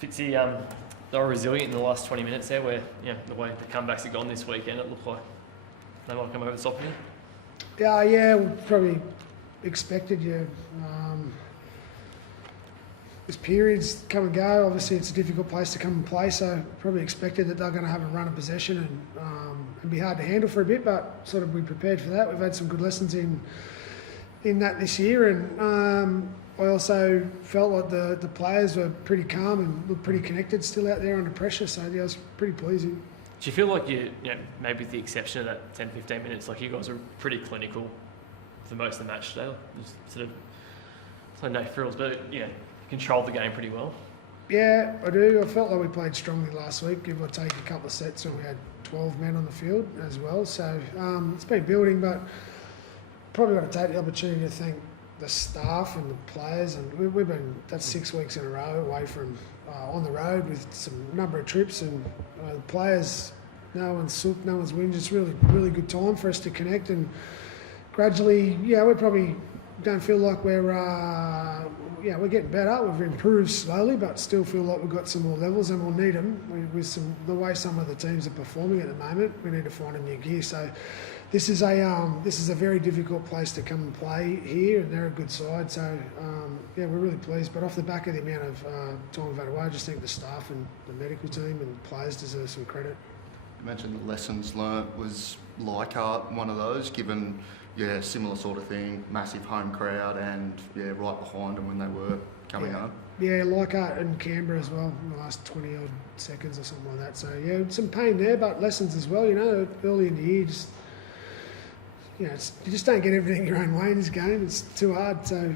Fitzy, they were resilient in the last 20 minutes there, where the way the comebacks have gone this weekend, it looked like they might come over the top of you. Yeah, we probably expected this period's come and go. Obviously, it's a difficult place to come and play, so probably expected that they're going to have a run of possession and be hard to handle for a bit. But sort of we prepared for that. We've had some good lessons in that this year, and I also felt like the players were pretty calm and looked pretty connected still out there under pressure. So yeah, it was pretty pleasing. Do you feel like maybe with the exception of that 10-15 minutes, like you guys were pretty clinical for most of the match today? Just sort of no frills, but controlled the game pretty well. Yeah, I do. I felt like we played strongly last week, give or take a couple of sets, and we had 12 men on the field as well. So it's been building, but probably got to take the opportunity to thank the staff and the players. And we've been, that's 6 weeks in a row away from on the road with some number of trips, and the players, no one's sook, no one's whinge. It's really good time for us to connect, and gradually, we probably don't feel like we're getting better. We've improved slowly, but still feel like we've got some more levels, and we'll need them with the way some of the teams are performing at the moment. We need to find a new gear. So this is a very difficult place to come and play here, and they're a good side. So we're really pleased. But off the back of the amount of time we've had away, I just think the staff and the medical team and players deserve some credit. You mentioned the lessons learnt. Was Leichhardt one of those, given similar sort of thing, massive home crowd, and right behind them when they were coming home? Yeah, Leichhardt and Canberra as well in the last 20 odd seconds or something like that. So some pain there, but lessons as well. Early in the year, you just don't get everything your own way in this game. It's too hard. So,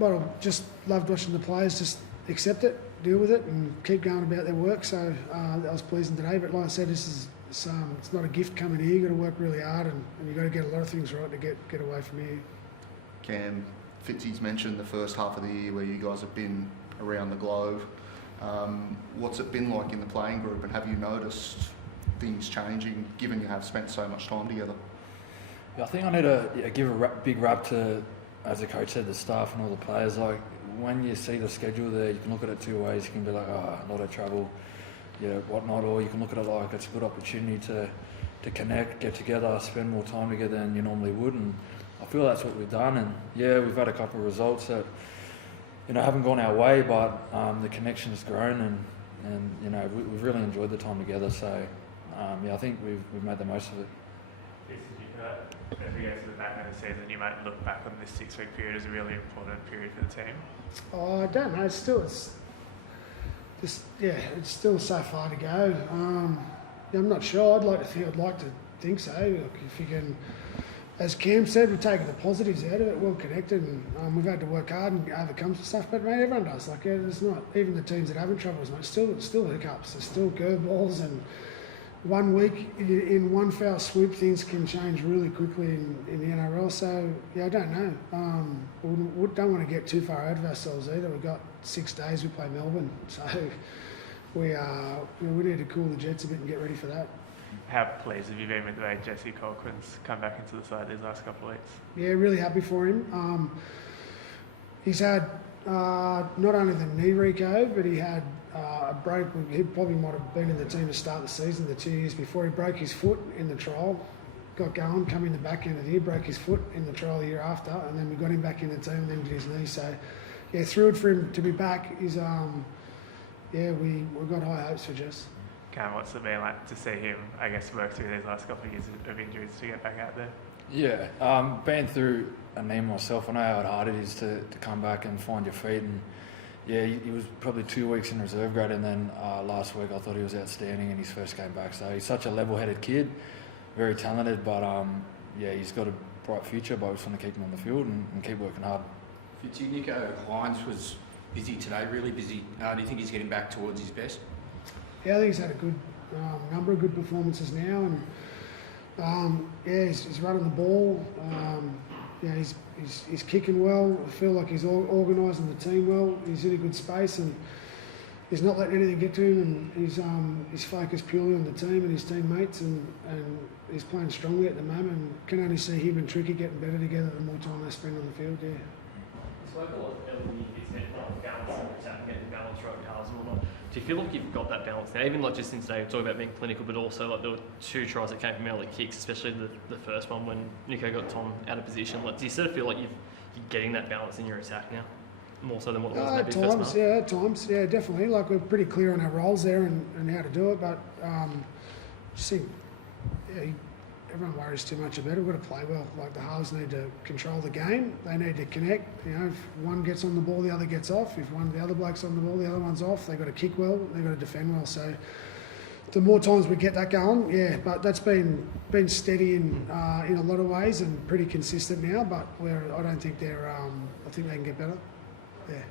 but I just loved watching the players just accept it, deal with it, and keep going about their work. So that was pleasing today. But like I said, it's not a gift coming here. You've got to work really hard, and you've got to get a lot of things right to get away from here. Cam, Fitzy's mentioned the first half of the year where you guys have been around the globe. What's it been like in the playing group, and have you noticed things changing, given you have spent so much time together? I think I need to give a big rap to, as the coach said, the staff and all the players. Like, when you see the schedule there, you can look at it two ways. You can be like, a lot of travel, whatnot, or you can look at it like it's a good opportunity to connect, get together, spend more time together than you normally would. And I feel that's what we've done. And we've had a couple of results that haven't gone our way, but the connection has grown, and we've really enjoyed the time together. So I think we've made the most of it. As we go to the back end of the season, you might look back on this 6 week period as a really important period for the team? Oh, I don't know. It's still so far to go. I'm not sure. I'd like to think so. If you can, as Cam said, we're taking the positives out of it. Well connected, and we've had to work hard and overcome some stuff. But mate, everyone does. Like, it's not even the teams that haven't trouble as much. Still hiccups. There's still curveballs, and 1 week in one foul swoop, things can change really quickly in the NRL. So I don't know. We don't want to get too far out of ourselves either. We've got 6 days. We play Melbourne, so we need to cool the jets a bit and get ready for that. How pleased have you been with the way Jesse Colquitt's come back into the side these last couple of weeks? Yeah, really happy for him. He's had not only the knee reco, but he had a break. He probably might have been in the team to start the season the 2 years before. He broke his foot in the trial, got going, come in the back end of the year, broke his foot in the trial the year after, and then we got him back in the team and then did his knee. So, thrilled for him to be back. He's we've got high hopes for Jess. Cam, what's it been like to see him, I guess, work through these last couple of years of injuries to get back out there? Been through a knee myself. I know how hard it is to come back and find your feet. And he was probably 2 weeks in reserve grade, and then last week I thought he was outstanding in his first game back. So he's such a level-headed kid, very talented, but he's got a bright future. But we just want to keep him on the field and keep working hard. Fitzy, Nico Hines was busy today, really busy. Do you think he's getting back towards his best? Yeah, I think he's had a good number of good performances now, and he's running the ball. He's kicking well. I feel like he's organising the team well. He's in a good space, and he's not letting anything get to him. And he's focused purely on the team and his teammates, and he's playing strongly at the moment. And can only see him and Tricky getting better together the more time they spend on the field. You spoke a lot earlier in your balance and attack, getting the balance rugby halves and whatnot. Do you feel like you've got that balance now? Even like just in today, talking about being clinical, but also like there were 2 tries that came from early kicks, especially the first one when Nico got Tom out of position. Like, do you sort of feel like you're getting that balance in your attack now, more so than what it was maybe first half? At times, yeah, definitely. Like, we're pretty clear on our roles there and how to do it, but just think, everyone worries too much about it. We've got to play well. Like, the halves need to control the game. They need to connect. You know, if one gets on the ball, the other gets off. If one of the other bloke's on the ball, the other one's off. They've got to kick well. They've got to defend well. So the more times we get that going, yeah. But that's been steady in a lot of ways and pretty consistent now. But I don't think they're. I think they can get better. Yeah.